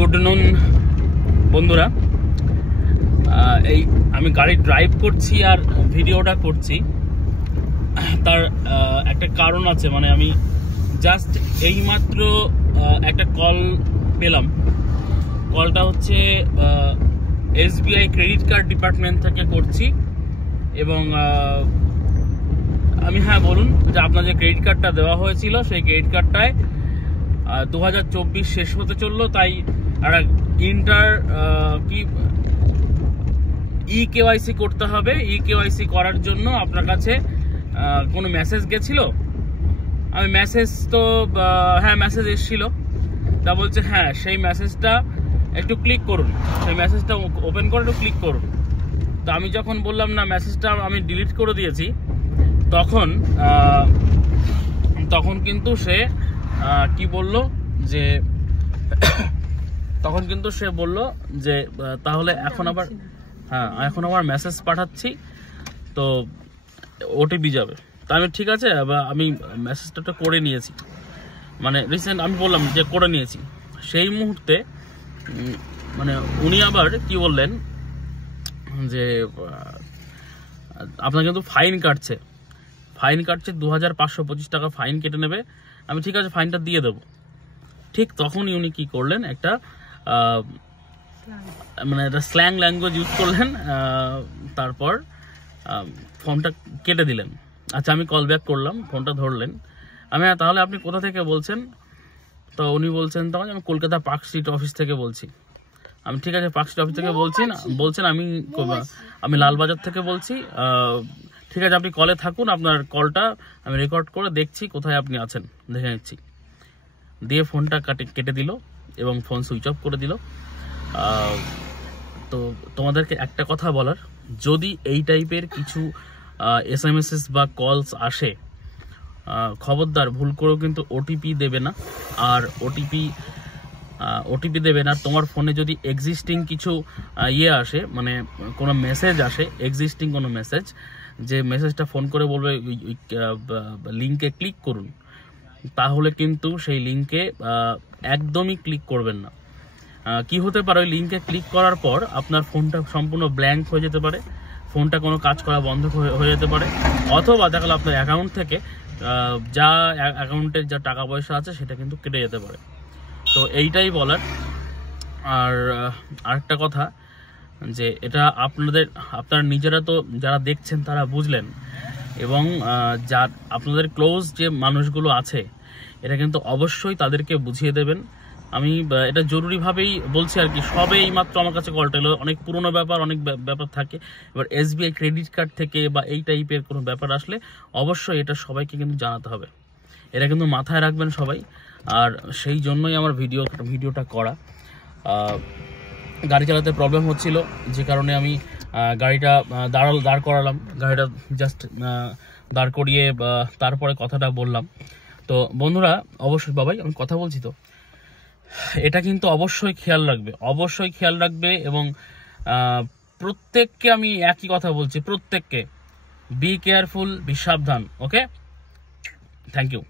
Good নুন বন্ধুরা, এই আমি গাড়ি ড্রাইভ করছি আর ভিডিওটা করছি, তার একটা কারণ আছে। মানে আমি জাস্ট এইমাত্র একটা কল পেলাম। কলটা হচ্ছে SBI ক্রেডিট কার্ড ডিপার্টমেন্ট থেকে করছি এবং আমি হ্যাঁ বলুন যে আপনার যে ক্রেডিট কার্ডটা দেওয়া হয়েছিল সেই ক্রেডিট কার্ডটায় 2024 শেষ হতে চললো, তাই একটা EKYC করতে হবে। EKYC করার জন্য আপনার কাছে কোনো মেসেজ গেছিল? আমি মেসেজ তো হ্যাঁ মেসেজ এসেছিল, তা বলছে হ্যাঁ সেই মেসেজটা একটু ক্লিক করুন, সেই মেসেজটা ওপেন করে একটু ক্লিক করুন। তো আমি যখন বললাম না মেসেজটা আমি ডিলিট করে দিয়েছি, তখন কিন্তু সে কি বলল যে তখন কিন্তু সে বলল যে তাহলে এখন আবার মেসেজ পাঠাচ্ছি, তো OTP যাবে। তা আমি ঠিক আছে, আমি মেসেজটা করে নিয়েছি, মানে রিসেন্ট আমি বললাম যে করে নিয়েছি। সেই মুহূর্তে মানে উনি আবার কি বললেন যে আপনার কিন্তু ফাইন কাটছে 2525 টাকা ফাইন কেটে নেবে। আমি ঠিক আছে ফাইনটা দিয়ে দেবো। ঠিক তখনই উনি কি করলেন, একটা মানে একটা স্ল্যাং ল্যাঙ্গুয়েজ ইউজ করলেন, তারপর ফোনটা কেটে দিলেন। আচ্ছা আমি কল ব্যাক করলাম, ফোনটা ধরলেন। আমি তাহলে আপনি কোথা থেকে বলছেন? তো উনি বলছেন তখন আমি কলকাতা পার্ক স্ট্রিট অফিস থেকে বলছি। আমি ঠিক আছে পার্ক স্ট্রিট অফিস থেকে বলছেন আমি লালবাজার থেকে বলছি। ঠিক আছে আপনি কলে থাকুন, আপনার কলটা আমি রেকর্ড করে দেখছি কোথায় আপনি আছেন, দেখে নিচ্ছি। দিয়ে ফোনটা কেটে দিল এবং ফোন সুইচ অফ করে দিল। তো তোমাদেরকে একটা কথা বলার, যদি এই টাইপের কিছু SMS বা কলস আসে, খবরদার ভুল করেও কিন্তু OTP দেবে না। আর OTP দেবে না। তোমার ফোনে যদি এক্সিস্টিং কিছু আসে, মানে কোনো মেসেজ আসে, এক্সিস্টিং কোনো মেসেজ, যে মেসেজটা ফোন করে বলবে লিঙ্কে ক্লিক করুন, তাহলে কিন্তু সেই লিঙ্কে একদমই ক্লিক করবেন না। কি হতে পারে, ওই লিঙ্কে ক্লিক করার পর আপনার ফোনটা সম্পূর্ণ ব্ল্যাঙ্ক হয়ে যেতে পারে, ফোনটা কোনো কাজ করা বন্ধ হয়ে যেতে পারে, অথবা দেখা গেল আপনার অ্যাকাউন্ট থেকে অ্যাকাউন্টের যা টাকা পয়সা আছে সেটা কিন্তু কেটে যেতে পারে। তো এইটাই বলার। আর আরেকটা কথা, যে এটা আপনারা নিজেরা তো যারা দেখছেন তারা বুঝলেন, এবং আপনাদের ক্লোজ যে মানুষগুলো আছে এটা কিন্তু অবশ্যই তাদেরকে বুঝিয়ে দেবেন। আমি এটা জরুরিভাবেই বলছি আর কি। সবে এইমাত্র আমার কাছে কলটা এলো, অনেক পুরনো ব্যাপার, অনেক ব্যাপার থাকে। এবার SBI ক্রেডিট কার্ড থেকে বা এই টাইপের কোনো ব্যাপার আসলে অবশ্যই এটা সবাইকে কিন্তু জানাতে হবে, এটা কিন্তু মাথায় রাখবেন সবাই। আর সেই জন্যই আমার ভিডিওটা করা। গাড়ি চালাতে প্রবলেম হচ্ছিল, যে কারণে আমি গাড়িটা দাঁড় করালাম, গাড়িটা জাস্ট দাঁড় করিয়ে তারপরে কথাটা বললাম। তো বন্ধুরা অবশ্যই বাবাই আমি কথা বলছি, তো এটা কিন্তু অবশ্যই খেয়াল রাখবে এবং প্রত্যেককে আমি একই কথা বলছি, প্রত্যেককে বি কেয়ারফুল, বি সাবধান। ওকে, থ্যাংক ইউ।